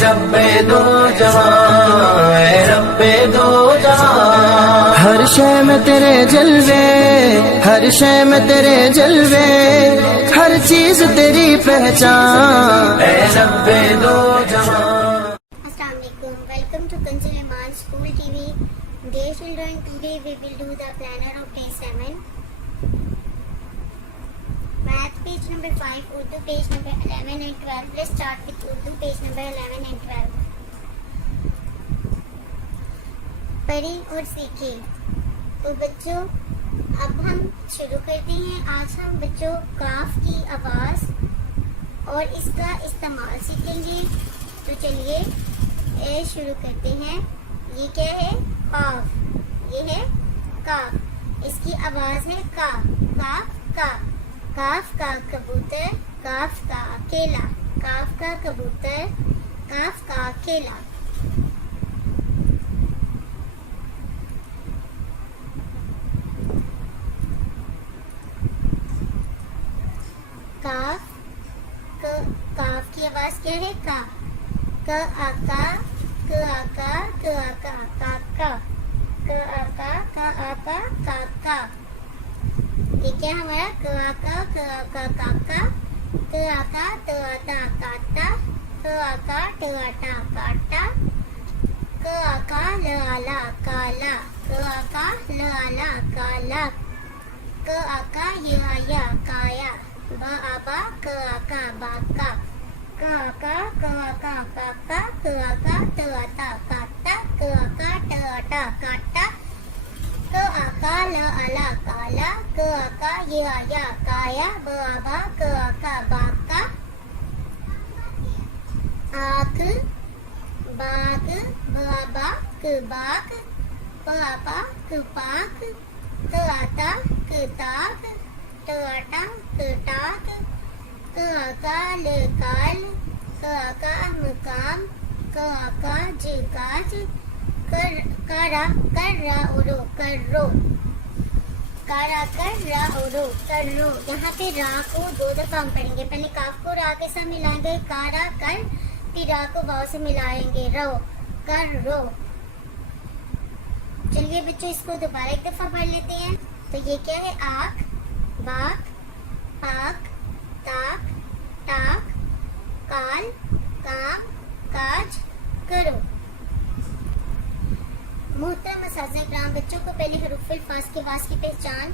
रब्बे दो जहां, ऐ रब्बे दो जहां। हर शय में तेरे जलवे, हर शय में तेरे जलवे, हर चीज तेरी पहचान, ऐ रब्बे दो जहां। Assalamualaikum. Welcome to Kanzul Iman School TV. Dear children, today we will do the planner of day 7. Math page number 5, Urdu page number 11 and 12. Let's start with Urdu page number 11 and 12. पढ़ें और सीखें। तो बच्चों अब हम शुरू करते हैं। आज हम बच्चों काफ की आवाज़ और इसका इस्तेमाल सीखेंगे। तो चलिए शुरू करते हैं। ये क्या है? काफ। ये है काफ। इसकी आवाज़ है का। काफ का। काफ का कबूतर, काफ का केला। काफ का कबूतर, काफ का केला। काफ काफ की आवाज़ क्या है? का। क आका, क आका, क आका, काका। क आका, क आका, काका। ये क्या हमारा? क आका, क आका, काका। क आका, त आता, काटा। क आका, ट आटा, काटा। क आका, ल आला, काला। क आका, ल आला, काला। क आका, य आया, काया। ब आबा, क आका, बाका। क आका, क आका, काका। क आका, त आता, काटा। क आका, ट आटा, काटा। क आका, ल आला, काला। क आका, य आया, काया। ब आबा, क आका, बाका। आक, बाग। ब आबा, क बाग। प आबा, क पाक। त आता, क ताक। ट आटा, क टाक। क आका, ल काल। क आका, मकाम। क आका, ज काज। करा, कर्रा उरो, कर्रो। कारा, कर्रा उरो, कर्रो। यहाँ पे रा को 2 दफा हम पढ़ेंगे। पहले काफ को रा के साथ मिलाएंगे, कारा कर, फिर रा को वाव से मिलाएंगे, रो, कर रो। चलिए बच्चों इसको दोबारा एक दफा पढ़ लेते हैं। तो ये क्या है? आँख, बाक, पाक, ताक, टाक, काल, काम, काज, करो। मोहतरम असातिज़ा इकराम, बच्चों को पहले हरूफ अल्फाज के वास की पहचान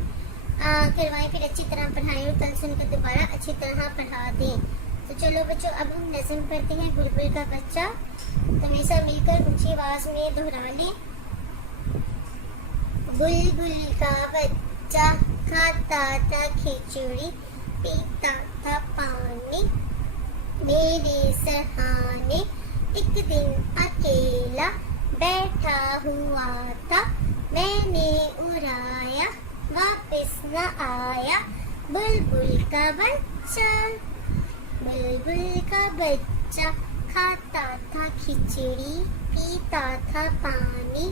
करवाएं, फिर अच्छी तरह पढ़ाएं और कल सुनकर दोबारा अच्छी तरह पढ़ा दें। तो चलो बच्चों अब हम नज़म पढ़ते हैं। बुलबुल का बच्चा। तो हमेशा मिलकर ऊंची आवाज़ में दोहरा लें। बुलबुल का बच्चा खाता था खिचड़ी, पीता था पानी, मेरे सहाने एक दिन अकेला बैठा हुआ था। मैंने उड़ाया, वापस न आया, बुलबुल का बच्चा। बुलबुल का बच्चा खाता था खिचड़ी, पीता था पानी,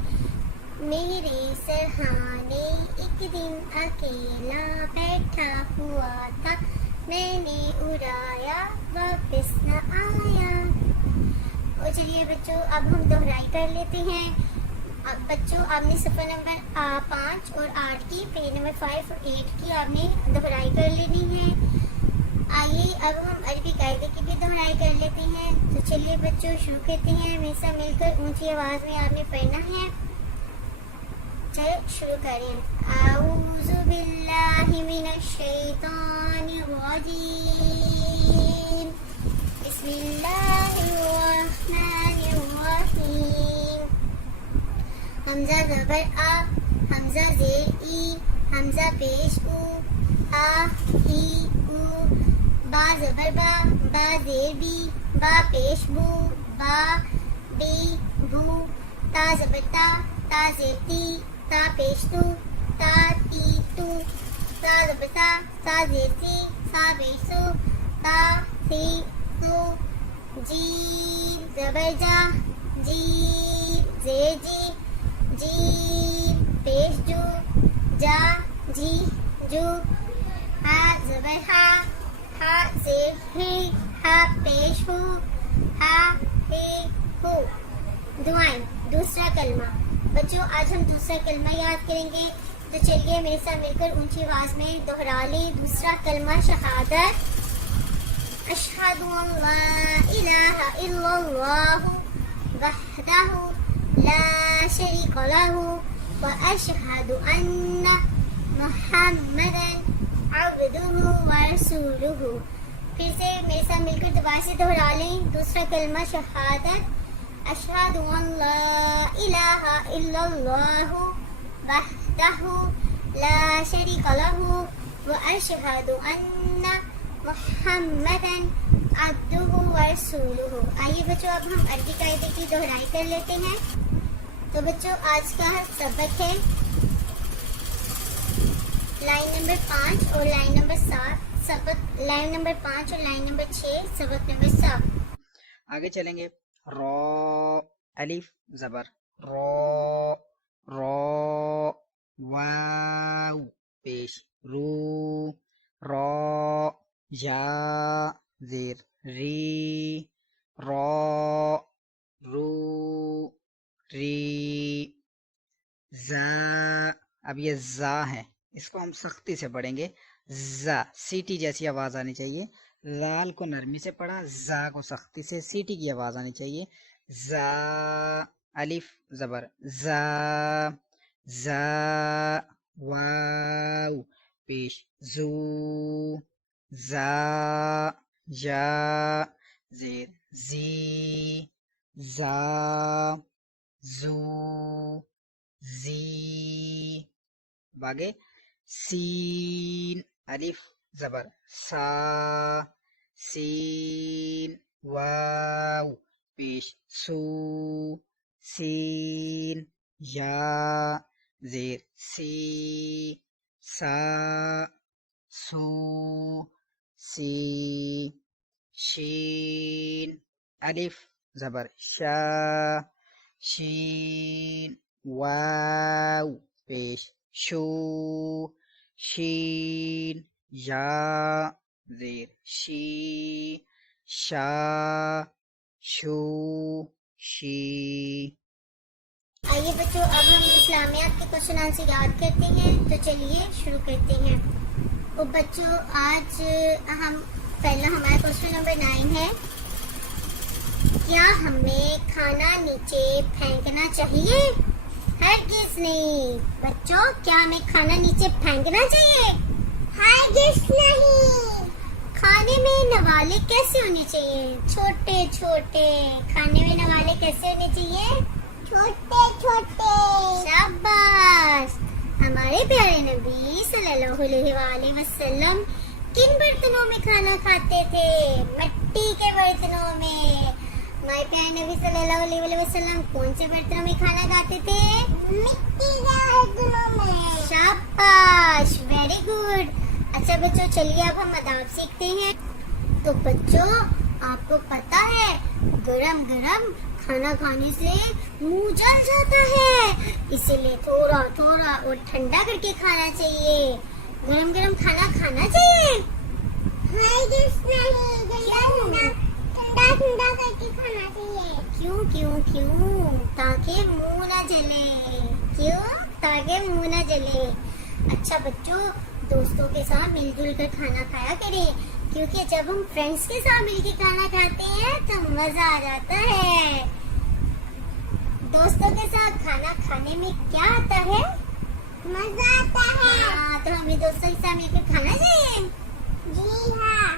मेरे सहाने एक दिन अकेला बैठा हुआ था। मैंने उड़ाया, वापस न आया। और चलिए बच्चों अब हम दोहराई कर लेते हैं। अब बच्चों आपने सफ़र नंबर 5 और 8 की, पेज नंबर 5 और 8 की आपने दोहराई कर लेनी है। आइए अब हम अरबी कायदे की भी दोहराई कर लेते हैं। तो चलिए बच्चों शुरू करते हैं। हमेशा मिलकर ऊंची आवाज़ में आपने पढ़ना है। चलिए शुरू करें। आऊज़ु बिल्लाहि मिनश शैतानिर रजीम। बिस्मिल्लाहिर रहमानिर रहीम। हमजा ज़बर आ, हमजा ज़ेर ई, हमजा पेश ऊ, आ ही ऊ। बा ज़बर बा, बा ज़ेर बी, बा पेश बू, बा बी बू। ता ज़बर ता, ता ज़ेर ती, ता पेश तू, ता ती तू। ता ज़बर ता, ता ज़ेर ती, सा पेश सू, ता सी सू। जीम ज़बर जा, जीम ज़ेर जी, जी पेश जू, जा जी जू। हा ज़बर हा, हा ज़ेर ही, हा पेश हू, हा हे दुआएं, दूसरा कलमा। बच्चों आज हम दूसरा कलमा याद करेंगे, तो चलिए मेरे साथ मिलकर ऊंची आवाज में दोहरा लें दूसरा कलमा शहादत। अशहदु अल्ला इलाहा इल्लल्लाहु वहदहु ला शरीक लहु व अशहदु अन्ना मुहम्मदन अब्दुहु व रसूलुहु। फिर से मेरे साथ मिलकर दोबारा से दोहरा लें दूसरा कलमा शहादत। अशहदु अल्ला इलाहा इल्लल्लाहु वहदहु ला शरीक लहु व अशहदु अन्ना मुहम्मदन अब्दुहु व रसूलुहु। आइए बच्चों अब हम अरबी कायदे की दोहराई कर लेते हैं। तो बच्चों आज का सबक है लाइन नंबर 5 और लाइन नंबर 7, सबक लाइन नंबर 5 और लाइन नंबर 6, सबक नंबर 7। आगे चलेंगे। रॉ अलिफ जबर रॉ, रॉ वाव पेश रू, रॉ या जेर री, रॉ रू री, जा। अब ये जा है, इसको हम सख्ती से पढ़ेंगे। जा सीटी जैसी आवाज आनी चाहिए। लाल को नरमी से पढ़ा, जा को सख्ती से, सीटी की आवाज आनी चाहिए। जा अलिफ जबर जा, जा वाव पेश जू, जा या जेर जी, जा जू जी। बागे सीन अलिफ जबर सा, सीन वाव पेश सू, सीन या जेर सी, सा सू सी। शीन अलिफ जबर शा, शीन वाव पेश शू, शीन या जेर शी, शा शू शी। आइए बच्चों अब हम इस्लामियात के क्वेश्चन आंसर याद करते हैं। तो चलिए शुरू करते हैं। तो बच्चों आज हम पहला हमारा क्वेश्चन नंबर 9 है, क्या हमें खाना नीचे फेंकना चाहिए? हरगिज़ नहीं। बच्चों क्या हमें खाना नीचे फेंकना चाहिए? हरगिज़ नहीं। खाने में नवाले कैसे होने चाहिए? छोटे छोटे। खाने में नवाले कैसे होने चाहिए? छोटे छोटे। शाबाश। हमारे प्यारे नबी सल्लल्लाहु अलैहि वसल्लम किन बर्तनों में खाना खाते थे? मिट्टी के बर्तनों में। हमारे प्यारे नबी सल्लल्लाहु अलैहि वसल्लम कौन से बर्तनों में खाना खाते थे? मिट्टी के बर्तनों में। शाबाश, वेरी गुड। अच्छा बच्चों चलिए अब हम अदाब सीखते हैं। तो बच्चों आपको पता है गरम गरम खाना खाने से मुंह जल जाता है, इसीलिए थोड़ा थोड़ा और ठंडा करके खाना चाहिए। गरम गरम खाना खाना चाहिए। ठंडा ठंडा करके खाना चाहिए। क्यों क्यों क्यों? ताकि मुंह ना जले। क्यों? ताकि मुंह ना जले। अच्छा बच्चों दोस्तों के साथ मिलजुल कर खाना खाया करें, क्योंकि जब हम फ्रेंड्स के साथ मिलकर खाना खाते हैं तो मजा आ जाता है। दोस्तों के साथ खाना खाने में क्या आता है? मजा आता है। तो हमें दोस्तों के साथ मिलकर खाना चाहिए। जी हाँ।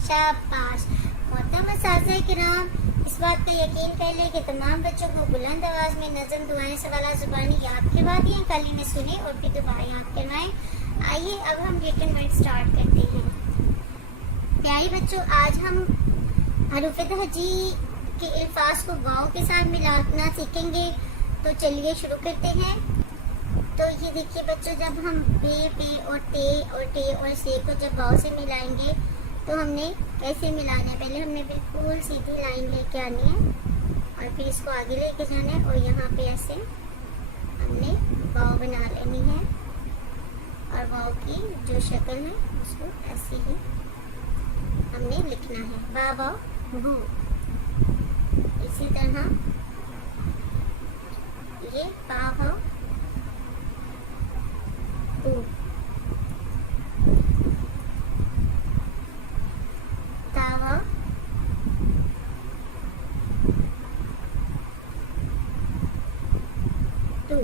शाबाश। मोहतरम असातिज़ा किराम, इस बात का यकीन कर लें कि तमाम बच्चों को बुलंद आवाज में नज़म दुआएं सवालात ज़ुबानी याद करवा दिए, कलीमे सुने और फिर दुआएं याद करवाएं। आइए अब हम रिटन वर्ड स्टार्ट करते हैं। प्यारे बच्चों आज हम हरूफ तहजी के अल्फाज को वाव के साथ मिलाना सीखेंगे। तो चलिए शुरू करते हैं। तो ये देखिए बच्चों जब हम बे पे और टे और से को जब वाव से मिलाएंगे तो हमने कैसे मिलाना है? पहले हमने बिल्कुल सीधी लाइन लेके आनी है और फिर इसको आगे लेके जाना है और यहाँ पे ऐसे हमने वाव बना लेनी है और वाव की जो शक्ल है उसको ऐसे ही हमने लिखना है। वाव वाव भू। इसी तरह ये पा हो उ ता हो तू।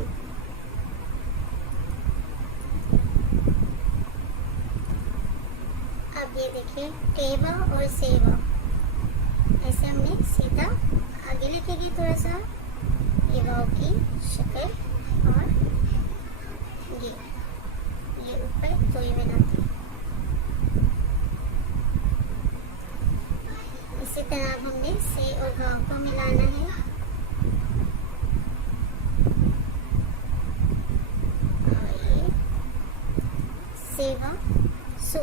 अब ये देखिए टेवा और सेवा, ऐसे हमने सीधा आगे लिखेंगे थोड़ा सा, ये वाव की शक्ल और ये ऊपर तो ये बनाते हैं। इसी तरह अब हमने से और वाव को मिलाना है। और ये सेवा सु।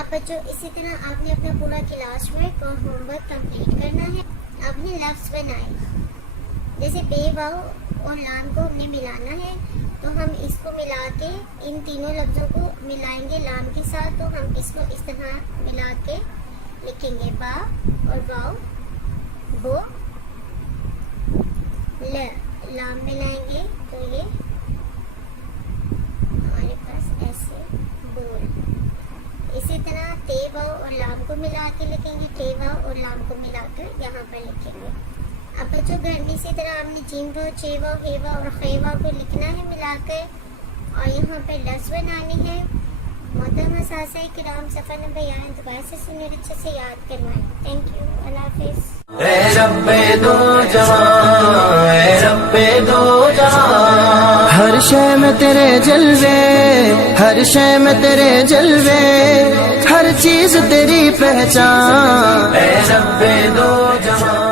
अब बच्चों इसी तरह आपने अपना पूरा क्लास वर्क और होमवर्क कंप्लीट करना है। आपने लफ्ज बनाए, जैसे बे वाव और लाम को हमने मिलाना है, तो हम इसको मिला के इन तीनों लफ्जों को मिलाएंगे लाम के साथ। तो हम इसको इस तरह मिला के लिखेंगे, बा और वाव बो ल, लाम मिलाएंगे तो ये हमारे पास ऐसे बोल। इसी तरह ते वाव और लाम को मिला के लिखेंगे, ते वाव और लाम को मिलाकर यहाँ पर लिखेंगे। अब बच्चों घर में इसी तरह आपने जिम वाव, चे वाव, हे वाव और खे वाव को लिखना है मिलाकर, और यहाँ पर लफ्ज़ बनाने हैं। मोहतरम सासा किराम सफ़र नंबर याद दोबारा से सुनिए, अच्छे से याद करवाएं। थैंक यू, अल्लाह हाफिज़। ए रब्बे दो जहां, ए रब्बे दो जहां, हर शय में तेरे जलवे, हर शय में तेरे जलवे, हर चीज तेरी पहचान। ए रब्बे दो जहां।